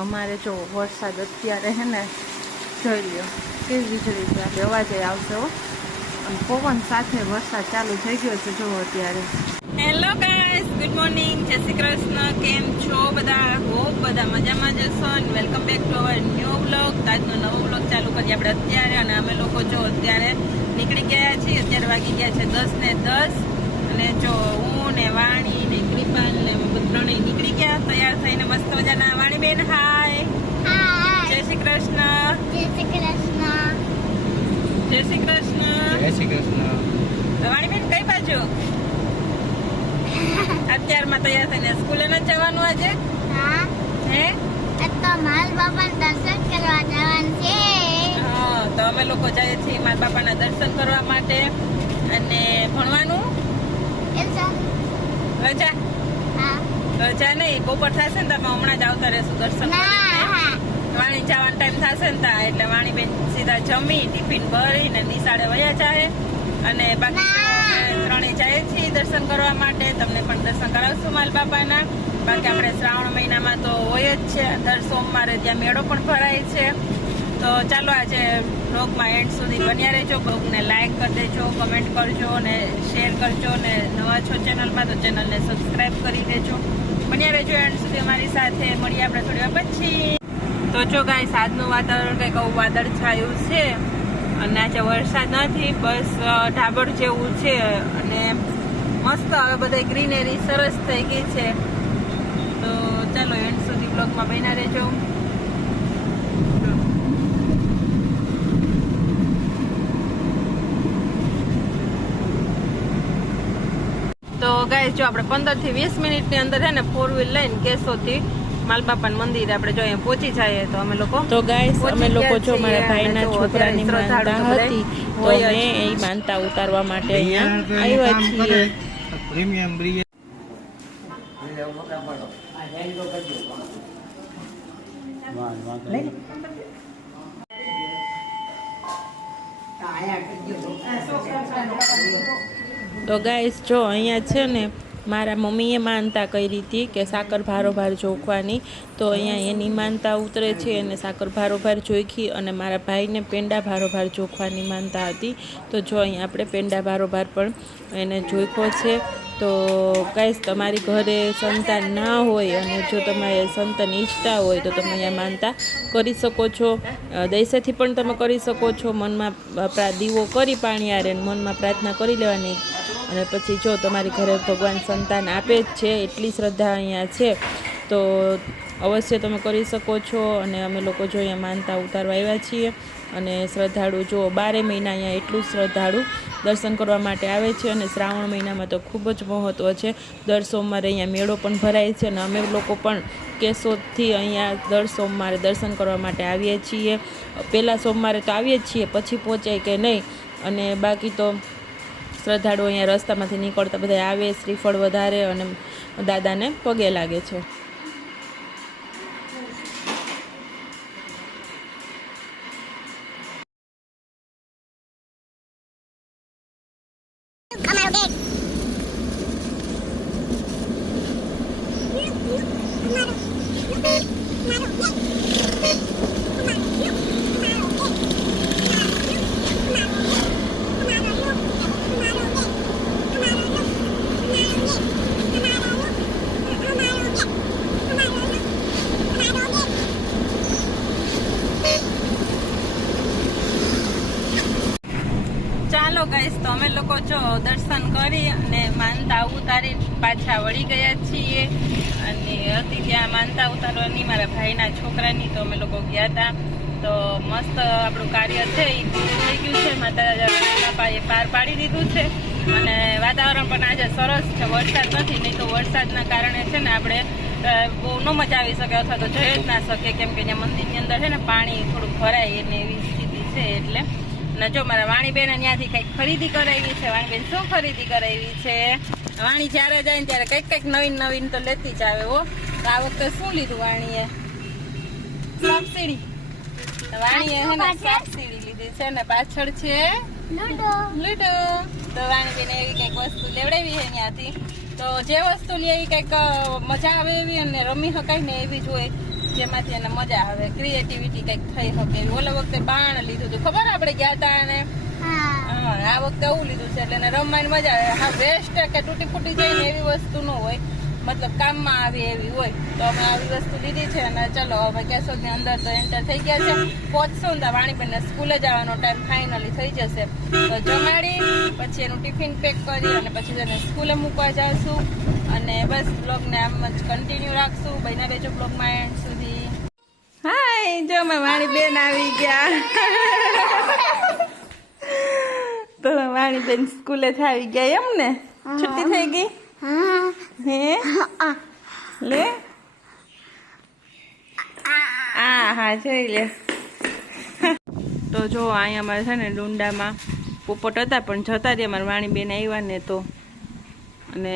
અમારે જો વરસાદ અત્યારે હે ને જોઈ લ્યો કેવી વીજળી છે, આપણે અવાજ આવશે હો, અને પવન સાથે વરસાદ ચાલુ થઈ ગયો છે જો અત્યારે. હેલો ગાઈસ, ગુડ મોર્નિંગ, જય શ્રી કૃષ્ણ. કેમ છો બધા? હોપ બધા મજામાં જશો અને welcome back to our new vlog. આજનો નવો વ્લોગ ચાલુ કરીએ આપણે અત્યારે. અને અમે લોકો જો અત્યારે નીકળી ગયા છીએ. અત્યારે વાગી ગયા છે 10:10 અને જો હું ને વાણી ને કૃપાલ ને ત્રણેય નીકળી ગયા તૈયાર થઈને મસ્ત મજાના. વાણીબેન હાય. જય શ્રી કૃષ્ણ. જય શ્રી કૃષ્ણ. જય શ્રી કૃષ્ણ. જય શ્રી કૃષ્ણ. વાણીબેન કઈ બાજુ અત્યારમાં તૈયાર થઈને સ્કૂલે ન જવાનું આજે? હા. હે તો માલ બાપાના દર્શન કરવા જવાનું છે. હા, તો અમે લોકો જઈએ છીએ માલ બાપાના દર્શન કરવા માટે. અને ભણવાનું રજા? હા. રજા નહીં, બપોર થશે ને તમે હમણાં જ આવતા રહેશું દર્શન કરીને. વાણી જવાનો ટાઈમ થશે ને તા એટલે વાણીબેન સીધા જમી ટિફિન ભરીને નિશાળે વયા જાય. અને બાકી ત્રણેય જાય છીએ દર્શન કરવા માટે. તમને પણ દર્શન કરાવશું માલ બાપાના. બાકી આપણે શ્રાવણ મહિનામાં તો હોય જ છે, દર સોમવારે ત્યાં મેળો પણ ભરાય છે. તો ચાલો આજે બ્લોગમાં એન્ડ સુધી બન્યા રહેજો. બ્લોગને લાઈક કરી દેજો, કમેન્ટ કરજો અને શેર કરજો. ને નવા છો ચેનલમાં તો ચેનલને સબસ્ક્રાઈબ કરી દેજો. બન્યા રહેજો એન્ડ સુધી અમારી સાથે. મળીએ આપણે થોડી વાર પછી. તો જો ગાઈસ, આજનું વાતાવરણ કંઈક આવું વાદળ છાયું છે અને આજે વરસાદ નથી, બસ ઢાબળ જેવું છે. અને મસ્ત હવે બધા ગ્રીનરી સરસ થઈ ગઈ છે. તો ચાલો એન્ડ સુધી બ્લોગમાં બન્યા રહેજો. તો ગાઈસ, જો આપણે 15 થી 20 મિનિટની અંદર છે ને 4 વ્હીલ લઈને કેશોદથી માલબાપાના મંદિર આપણે જો અહીંયા પહોંચી જઈએ. તો અમે લોકો અમે લોકો જો મારા ભાઈના છોકરાની માનતા હતી તો અમે એ માનતા ઉતારવા માટે અહીંયા આવ્યા છીએ. તો ગાઈસ, જો અહીંયા છે ને મારા મમ્મીએ માનતા કરી હતી કે સાકર ભારોભાર જોખવાની. તો અહીંયા એની માનતા ઉતરે છે અને સાકર ભારોભાર જોઈખી. અને મારા ભાઈને પેંડા ભારોભાર જોખવાની માનતા હતી. તો જો અહીંયા આપણે પેંડા ભારોભાર પણ એને જોઈખો છે. તો ગાઈસ, તમારી ઘરે સંતાન ના હોય અને જો તમારે સંતાન ઈચ્છતા હોય તો તમે અહીંયા માનતા કરી શકો છો. દૈસેથી પણ તમે કરી શકો છો. મનમાં દીવો કરી પાણી આરે મનમાં પ્રાર્થના કરી લેવાની. અને પછી જો તમારી ઘરે ભગવાન સંતાન આપે જ છે, એટલી શ્રદ્ધા અહીંયા છે, તો અવશ્ય તમે કરી શકો છો. અને અમે લોકો જો અહીંયા માનતા ઉતારવા આવ્યા છીએ. અને શ્રદ્ધાળુ જો 12 મહિના અહીંયા એટલું શ્રદ્ધાળુ દર્શન કરવા માટે આવે છે. અને શ્રાવણ મહિનામાં તો ખૂબ જ મહત્ત્વ છે. દર સોમવારે અહીંયા મેળો પણ ભરાય છે. અને અમે લોકો પણ કેશોદથી અહીંયા દર સોમવારે દર્શન કરવા માટે આવીએ છીએ. પહેલાં સોમવારે તો આવીએ જ છીએ, પછી પહોંચાય કે નહીં. અને બાકી તો શ્રદ્ધાળુઓ અહીંયા રસ્તામાંથી નીકળતા બધા આવે, શ્રીફળ વધારે અને દાદાને પગે લાગે છે. ચાલો ગાઈસ, તો અમે લોકો જો દર્શન કરી અને માનતા ઉતારી પાછા વળી ગયા છીએ. અને હતી ત્યાં માનતા ઉતારવાની મારા ભાઈના છોકરાની. તો અમે લોકો ગયા હતા. તો મસ્ત આપણું કાર્ય છે એ પૂરું થઈ ગયું છે. માતા બાપાએ પાર પાડી દીધું છે. અને વાતાવરણ પણ આજે સરસ છે. વરસાદ નથી, નહીં તો વરસાદના કારણે છે ને આપણે બહુ ન મજા આવી શકે અથવા તો જઈ જ ના શકે, કેમ કે ત્યાં મંદિરની અંદર છે ને પાણી થોડુંક ભરાય એને એવી સ્થિતિ છે. એટલે ને જો મારા વાણીબેન ત્યાંથી કંઈક ખરીદી કરાવી છે. વાણીબેન શું ખરીદી કરાવી છે? વાણી જ્યારે જાય ને ત્યારે કંઈક નવીન નવીન તો લેતી જ આવે. હો, તો આ વખતે શું લીધું વાણીએ? સબસીડી. વાણીએ છે ને સબસીડી લીધી છે ને પાછળ છે લૂડો. તો વાણીબેન એવી કંઈક વસ્તુ લેવડાવી છે ત્યાંથી. તો જે વસ્તુ લે એ કંઈક મજા આવે એવી અને રમી શકાય ને એવી જ હોય. જેમાંથી એને મજા આવે, ક્રિએટિવિટી કંઈક થઈ શકે એવી. ઓલા વખતે બાણ લીધું હતું ખબર આપણે ગયા હતા, અને હા આ વખતે આવું લીધું છે એટલે એને રમવાની મજા આવે. હા, વેસ્ટ કે તૂટી ફૂટી જાય ને એવી વસ્તુ ન હોય, મતલબ કામમાં આવે એવી હોય. તો અમે આવી વસ્તુ લીધી છે. અને ચલો હવે કેશોદની અંદર તો એન્ટર થઈ ગયા છે. પહોંચશું ને વાણીબેનને સ્કૂલે જવાનો ટાઈમ ફાઇનલી થઈ જશે. તો જમાડી પછી એનું ટિફિન પેક કરી અને પછી એને સ્કૂલે મૂકવા જઈશું. અને બસ બ્લોગને આમ જ કન્ટિન્યુ રાખશું. બન્યા રહેજો બ્લોગમાં એન્ડ સુધી. હાય, જો અમે વાણીબેન આવી ગયા. તો વાણીબેન સ્કૂલે થી આવી ગયા એમ ને? છુટ્ટી થઈ ગઈ? હે લે હા જોઈ લે. તો જો અહીંયા અમારે છે ને ડુંડામાં પોપટ હતા, પણ જતા રહ્યા અમારે વાણીબેન આવ્યા ને તો. અને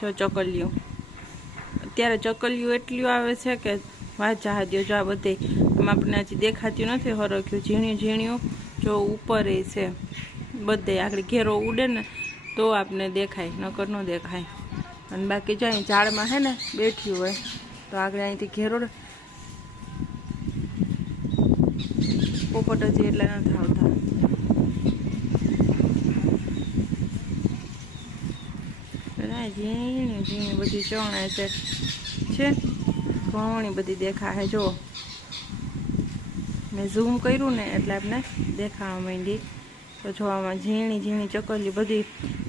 જો ચકલિયું, અત્યારે ચકલિયું એટલું આવે છે કે વાત જવા દો. જો આ બધે આમ આપણે હજી દેખાતું નથી હરખ્યું, ઝીણ્યું ઝીણ્યું જો ઉપર એ છે બધે. આગળ ઘેરો ઉડે ને તો આપને દેખાય, નકર ન દેખાય. અને બાકી જો અહીં ઝાડમાં છે ને બેઠ્યું હોય તો આગળ અહીંથી ઘેરો પોપટ હજી એટલા નથી આવતા. ઝીણી ઝીણી બધી ચણે છે ઘણી બધી દેખાય. જો મેં ઝૂમ કર્યું ને એટલે આપણે દેખાવા માંડી. તો જોવામાં ઝીણી ઝીણી ચકલી બધી.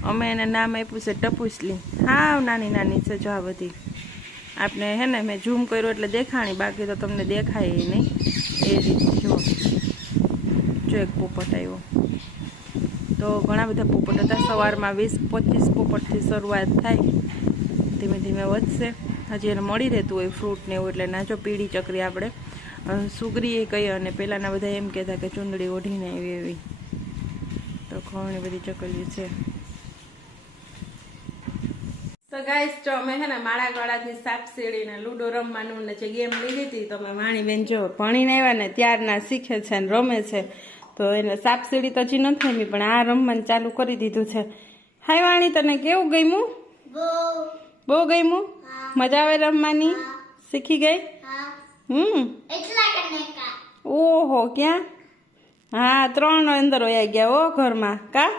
અમે એને નામ આપ્યું છે ટપુસલી. હાવ નાની નાની છે જો આ બધી. આપણે હે ને મેં ઝૂમ કર્યું એટલે દેખાણી, બાકી તો તમને દેખાય નહીં એ રીતે. જો એક પોપટ આવ્યો. તો ઘણા બધા પોપટ હતા. સવારમાં 20-25 પોપટથી શરૂઆત થાય, ધીમે ધીમે વધશે. હજી એને મળી રહેતું હોય ફ્રૂટ ને એવું. એટલે ના જો પીળી ચકરી આપણે સુગરી એ કહી, અને પહેલાંના બધા એમ કહેતા કે ચૂંદડી ઓઢીને આવી એવી. તો ઘણી બધી ચકલી છે. તો ગાઈસ જો અમે હે ને માળાગાળાથી સાપ સીડીને લૂડો રમવાનું ને જે ગેમ લીધી હતી, તો અમે વાણીબેન જો ભણીને આવ્યા ને ત્યારના શીખે છે ને રમે છે. તો એને સાપ સીડી તો હજી નથી રમી, પણ આ રમવાનું ચાલુ કરી દીધું છે. હાય વાણી, તને કેવું ગમ્યું? બહુ ગમ્યું? મજા આવે રમવાની? શીખી ગઈ? ઓહો, ક્યાં? હા, 3 અંદર વયા ગયા હો ઘરમાં કા.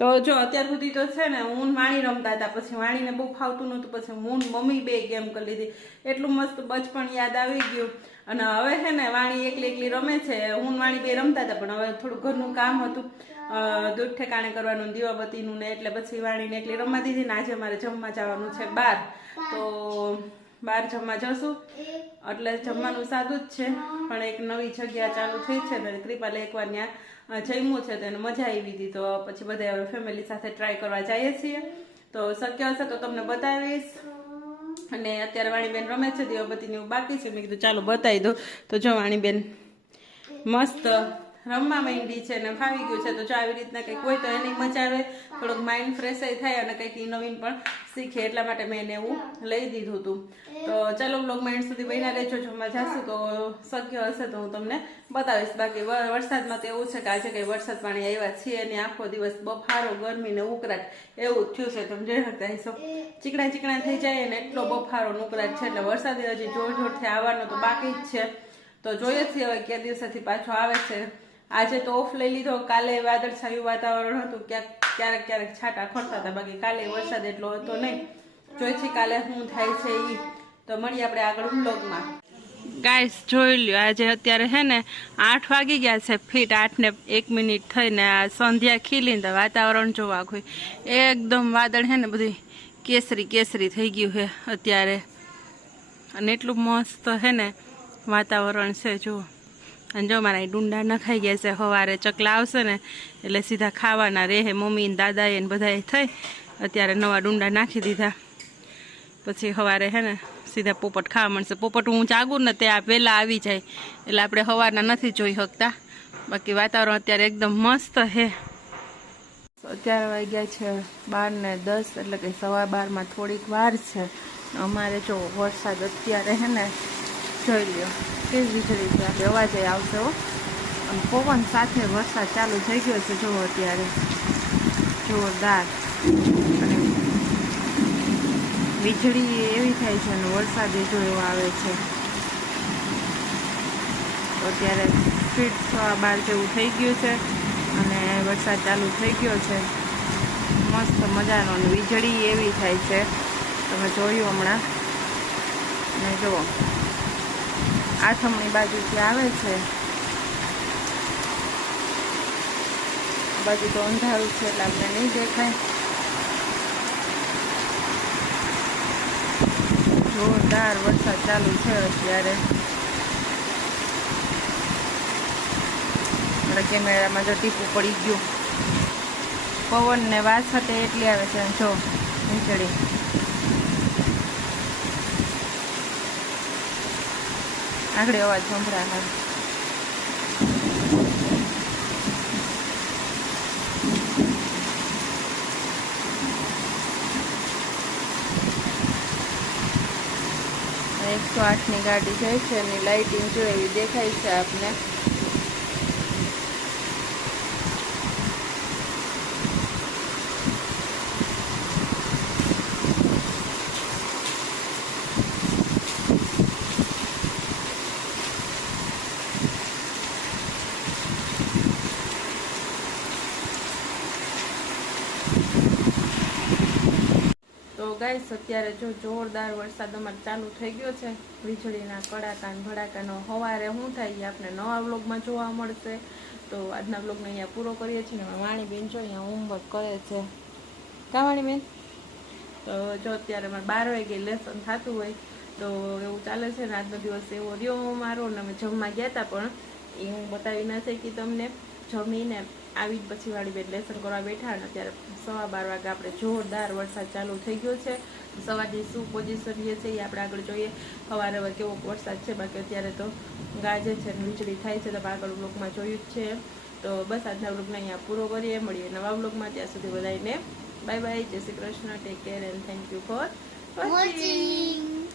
તો જો અત્યાર સુધી તો છે ને હું વાણી રમતા હતા, પછી વાણીને બહુ ફાવતું નહોતું, પછી હું મમ્મી બે ગેમ કરી લીધી. એટલું મસ્ત બચપણ યાદ આવી ગયું. અને હવે છે ને વાણી એકલી એકલી રમે છે. હું વાણી બે રમતા હતા, પણ હવે થોડું ઘરનું કામ હતું, દૂધ ઠેકાણે કરવાનું, દીવાબત્તીનું ને, એટલે પછી વાણીને એકલી રમવા દીધી. ને આજે અમારે જમવા જવાનું છે બહાર, તો બહાર જમવા જશું. એટલે જમવાનું સાદું જ છે, પણ એક નવી જગ્યા ચાલુ થઈ છે. કૃપાલે એકવાર ત્યાં જમ્યું છે તો એને મજા આવી હતી. તો પછી બધા ફેમિલી સાથે ટ્રાય કરવા જઈએ છીએ. તો શક્ય હશે તો તમને બતાવીશ. અને અત્યારે વાણીબેન રમે છે, દીવાબત્તીને એવું બાકી છે. મેં કીધું ચાલો બતાવી દો. તો જો વાણીબેન મસ્ત રમવા માંડી છે ને ફાવી ગયું છે. તો જો આવી રીતના કંઈક હોય તો એની મજા આવે, થોડુંક માઇન્ડ ફ્રેશ થાય અને કંઈક નવીન પણ શીખે. એટલા માટે મેં એને એવું લઈ દીધું હતું. તો ચાલો બ્લોગમાં એન્ડ સુધી બન્યા રહેજો. જમવા જશું તો શક્ય હશે તો હું તમને બતાવીશ. બાકી વરસાદમાં તો એવું છે કે આજે કંઈ વરસાદ પાણી આવ્યા છીએ ને આખો દિવસ બફારો, ગરમી ને ઉકળાટ એવું જ થયું છે. તમે જોઈ શકતા હશો, ચીકણા ચીકણા થઈ જાય ને એટલો બફારો ને ઉકળાટ છે. એટલે વરસાદ હજી જોર જોરથી આવવાનો તો બાકી જ છે. તો જોઈએ છીએ હવે કયા દિવસથી પાછો આવે છે. આજે તો ઓફ લઈ લીધો. કાલે વાદળછાયું વાતાવરણ હતું, ક્યારેક ક્યારેક છાંટા ખરતા હતા. બાકી કાલે વરસાદ એટલો હતો નહીં. જોઈ છે કાલે શું થાય છે એ. તો મળીએ આપણે આગળ બ્લોગમાં. ગાઈસ જોઈ લ્યો, આજે અત્યારે હે ને 8 વાગી ગયા છે ફીટ 8 ને 1 મિનિટ થઈને. આ સંધ્યા ખીલીને વાતાવરણ જોવા કોઈ એકદમ વાદળ હે ને બધી કેસરી કેસરી થઈ ગયું છે અત્યારે. અને એટલું મસ્ત હે ને વાતાવરણ છે જો. અને જો મારા ડુંડા નખાઈ ગયા છે. સવારે ચકલા આવશે ને એટલે સીધા ખાવાના રહે. મમ્મી ને દાદાએ ને બધાએ થઈ અત્યારે નવા ડુંડા નાખી દીધા. પછી સવારે હે ને સીધા પોપટ ખાવા મળશે. પોપટ હું જાગું ને ત્યાં વહેલા આવી જાય એટલે આપણે સવારના નથી જોઈ શકતા. બાકી વાતાવરણ અત્યારે એકદમ મસ્ત છે. અત્યારે વાગ્યા છે 12:10, એટલે કે 12:15 થોડીક વાર છે. અમારે જો વરસાદ અત્યારે હે ને જોઈ લ્યો કેવી વીજળી છે. આપણે અવાજ આવશે હો. અને પવન સાથે વરસાદ ચાલુ થઈ ગયો છે જો અત્યારે જોરદાર. અને વીજળી એવી થાય છે અને વરસાદ જો એવો આવે છે. અત્યારે સ્પીડ 12:30 જેવું થઈ ગયું છે અને વરસાદ ચાલુ થઈ ગયો છે. મસ્ત મજાનો અને વીજળી એવી થાય છે, તમે જોયું હમણાં. ને જુઓ આથમણી બાજુથી આવે છે, બાજુ તો અંધારું છે એટલે આપણે નહીં દેખાય. જોરદાર વરસાદ ચાલુ છે અત્યારે. મારા કેમેરામાં જો ટીપું પડી ગયું. પવન ને વાત સાથે એટલી આવે છે, જો વીજળી. આગળ અવાજ સંભળાય. એકસો 8ની ગાડી જાય છે, એની લાઇટિંગ જો એવી દેખાય છે આપને. તો ગાઈસ અત્યારે જો જોરદાર વરસાદ અમારે ચાલુ થઈ ગયો છે. વીજળીના કડાકા ને ભડાકાનો સવારે શું થાય એ આપણે નવા વ્લોગમાં જોવા મળશે. તો આજના વ્લોગને અહીંયા પૂરો કરીએ છીએ. વાણીબેન જો અહીંયા હોમવર્ક કરે છે. કા વાણીબેન? તો જો અત્યારે અમારે 12 વાગે લેસન થતું હોય તો એવું ચાલે છે ને. આજનો દિવસ એવો રહ્યો મારો. ને અમે જમવા ગયા હતા પણ એ હું બતાવી ન શકી તમને. જમીને આવી જ પછી વાણીબેન લેસન કરવા બેઠા અને અત્યારે 12:15 વાગે આપણે જોરદાર વરસાદ ચાલુ થઈ ગયો છે. સવારની શું પોઝિશન છે એ આપણે આગળ જોઈએ. સવારે હવે કેવો વરસાદ છે, બાકી અત્યારે તો ગાજે છે ને વીજળી થાય છે. તો આગળ બ્લોગમાં જોયું જ છે. તો બસ આજના બ્લોગને અહીંયા પૂરો કરીએ. મળીએ નવા બ્લોગમાં. ત્યાં સુધી બધાને બાય બાય, જય Shri Krishna, take care and thank you for watching.